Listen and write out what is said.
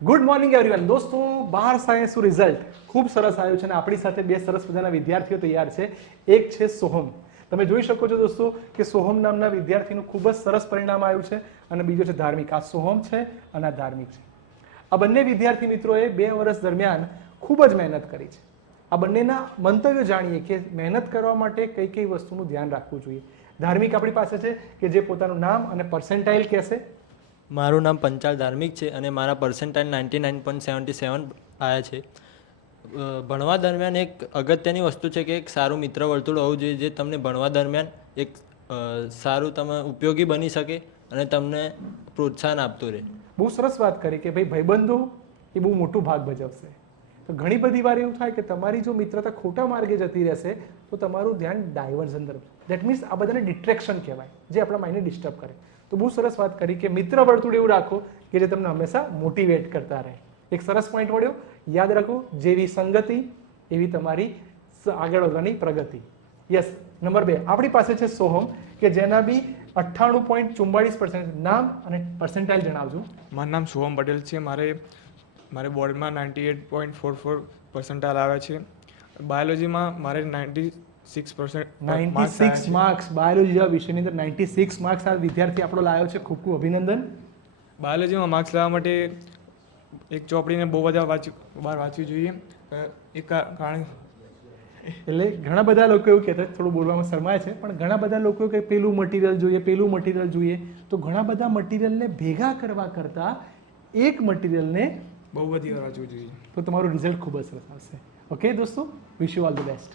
Good morning everyone. દોસ્તો, 12 સાયન્સનું result ખૂબ સરસ આવ્યું છે અને આપણી સાથે બે સરસ મજાના વિદ્યાર્થીઓ તૈયાર છે. એક છે સોહમ. તમે જોઈ શકો છો દોસ્તો કે સોહમ નામના વિદ્યાર્થીનું ખૂબ જ સરસ પરિણામ આવ્યું છે અને બીજો છે ધાર્મિક. આ સોહમ છે અને આ ધાર્મિક છે. આ બંને વિદ્યાર્થી મિત્રોએ 2 વર્ષ દરમિયાન ખૂબ જ મહેનત કરી છે. આ બંનેના મંતવ્યો જાણીએ કે મહેનત કરવા માટે કઈ કઈ વસ્તુનું ધ્યાન રાખવું જોઈએ. ધાર્મિક આપણી પાસે છે કે જે પોતાનું નામ અને પર્સેન્ટાઇલ કહેશે. મારું નામ પંચાલ ધાર્મિક છે અને મારા પર્સન્ટાઇલ 99.77 આવ્યા છે. ભણવા દરમિયાન એક અગત્યની વસ્તુ છે કે એક સારું મિત્ર વર્તુળ હોવું જોઈએ જે તમને ભણવા દરમિયાન એક સારું તમે ઉપયોગી બની શકે અને તમને પ્રોત્સાહન આપતું રહે. બહુ સરસ વાત કરી કે ભાઈ ભાઈબંધો એ બહુ મોટું ભાગ ભજવશે. તો ઘણી બધી વાર એવું થાય કે તમારી જો મિત્રતા ખોટા માર્ગે જતી રહેશે તો તમારું ધ્યાન ડાયવર્ઝન તરફ. દેટ મીન્સ આ બધાને ડિસ્ટ્રેક્શન કહેવાય, જે આપણા માઇન્ડને ડિસ્ટર્બ કરે. તો બહુ સરસ વાત કરી કે મિત્ર વર્તુળ એવું રાખો કે જે તમને હંમેશા મોટિવેટ કરતા રહે. એક સરસ પોઈન્ટ મળ્યો. યાદ રાખો, જેવી સંગતિ એવી તમારી આગળ વધવાની પ્રગતિ. યસ. નંબર 2 આપણી પાસે છે સોહમ કે જેના બી 98.44% નામ અને પર્સન્ટાઇલ જણાવજો. મારું નામ સોહમ પટેલ છે. મારે બોર્ડમાં 98.44% આવે છે. બાયોલોજીમાં મારે 96 માર્ક્સ બાયોલોજી જેવા વિષયની અંદર 96 માર્ક્સ આ વિદ્યાર્થી આપણો લાવ્યો છે. ખૂબ ખૂબ અભિનંદન. બાયોલોજીમાં માર્ક્સ લાવવા માટે એક ચોપડીને બહુ બધા વાર વાંચવી જોઈએ. એક કારણ એટલે ઘણા બધા લોકો એવું કહેતા, થોડું બોલવામાં શરમાય છે, પણ ઘણા બધા લોકો કે પેલું મટીરિયલ જોઈએ, પેલું મટીરિયલ જોઈએ. તો ઘણા બધા મટીરિયલને ભેગા કરવા કરતાં એક મટીરિયલને બહુ બધી વાર વાંચવું જોઈએ. તો તમારું રિઝલ્ટ ખૂબ જ સરસ આવશે. ઓકે દોસ્તો, wish you all the best.